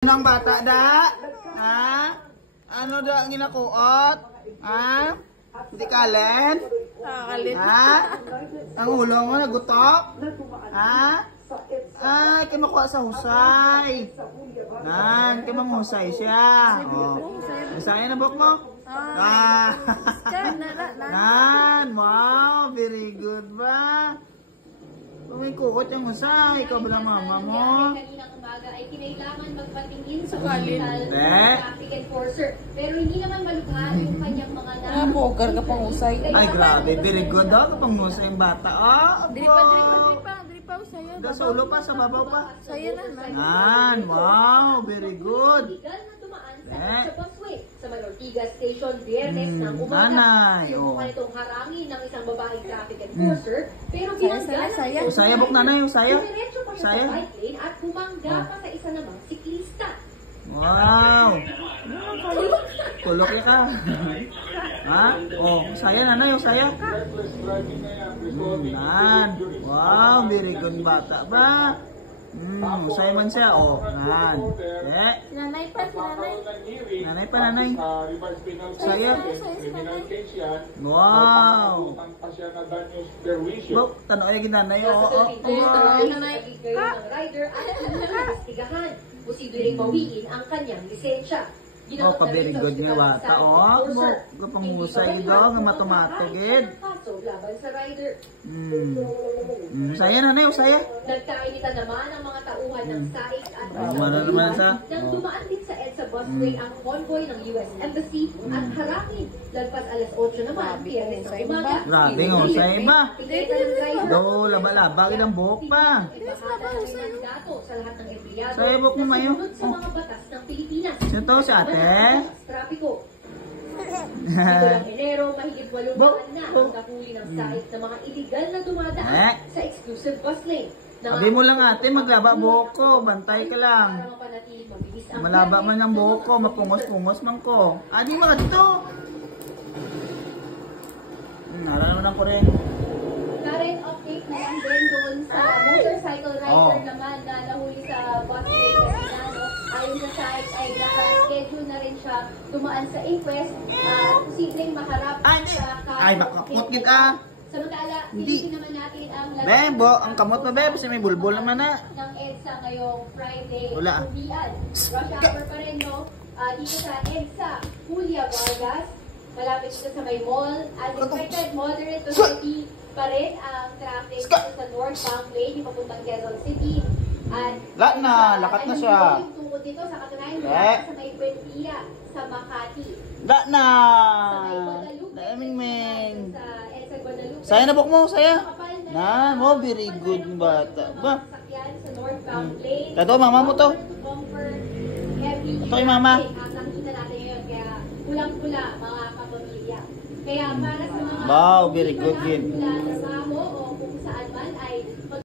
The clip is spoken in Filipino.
Ang bata da? Ha? Ano da ang ginakuot? Ha? Hindi kalen? Ha? Ang ulo mo nagutok? Ha? Ay, kayo makuha sa husay. Nan, kayo manghusay siya. Oh. Masaya na buk mo? Ah. Nan, wow, very good ba? May kukot yung husay. Ikaw ba lang mama mo? Kaninang umaga ay kinailangan magpatingin sa hospital traffic enforcer. Pero hindi naman malughan yung kanyang mga Poker ka pang usay. Ay, grabe. Very good daw. Kapang husay yung bata. Ah, Dripa, usaya. sa ulo pa, sa babaw pa. Saya na. Nan, wow, very good. illegal na dumaan sa busway sa Manortigas Station Viernes ng umaga. Nanay, Sinubukan itong harangin ng isang babaeng traffic enforcer, pero binangga saya. Usaya buk nanay, usaya. Diretso pa siya sa bike lane at bumangga pa sa isa namang siklista. Wow. Tulok ya ka. Ha? Oh, usaya nanay, usaya. Nan. Wow, very good bata ba? Usaya man siya. Oh, nan. Nanay pa, nanay. Nanay pa, nanay. Saya. Wow. Buk, tanoy yung nanay. Oo. Nagigay ng rider at imbestigahan. Posible rin bawiin ang kanyang lisensya. Oh, ka-very good nga bata. Oh, buk, kapangusay daw, nga matumatagid. Kaso laban sa rider. Usaya nanay, usaya. Nagkainitan naman ang mga tauhan ng SAIC at Mana naman sa? nang dumaan din sa EDSA busway ang convoy ng US Embassy at harangin. Lagpas alas 8 naman, Biyernes ng umaga. Grabe nga, usaya ba? Pinita ng driver. Do, laba-laba, ilang buhok pa. Ibahada ng mandato sa lahat ng empleyado Sa ibok mo, na Mayo. sumunod sa mga batas ng Pilipinas. Sino to, si ate? Trapiko. Dito ng Enero, mahigit 8 buwan na ang nahuli ng SAIC na mga illegal na dumadaan sa exclusive bus lane. Sabi mo lang ate, maglaba buhok ko. Bantay ka lang. Para mapanatiling mabilis ang Malaba biyahe. man ang buhok ko, mapungos-pungos man ko. Adi ba dito? Nalala ng kuren. Current update naman din doon sa motorcycle rider naman na nahuli sa bus lane kasi na, no, ayon sa SAIC ay naka-schedule na rin siya dumaan sa inquest at posibleng maharap sa Ay, makapot kita. Samantala, Hindi. silipin naman natin ang Bebo, ang kamot na bebo, kasi may bulbul naman na. ng EDSA ngayong Friday. Wala. Uwian. Rush hour pa rin, no? Dito sa EDSA, Julia Vargas, malapit dito sa may mall. As expected, moderate to heavy pa rin ang traffic dito sa northbound lane, yung papuntang Quezon City. At Lakat na siya. Yung tungkod dito sa katunayan, sa may Buendia, sa Makati. Da na! Sa may Guadalupe, Daming men. sa EDSA Guadalupe. Saya na buk mo, saya. Kapal Na, mo, very good yung bata. Ba? sasakyan sa northbound lane. Kato, mama mo to. Bumper, heavy. Ito yung mama. Nakikita natin ngayon, kaya kulang-kula mga kapamilya. Kaya para sa mga Wow, very good, hindi Gin. pa na trabaho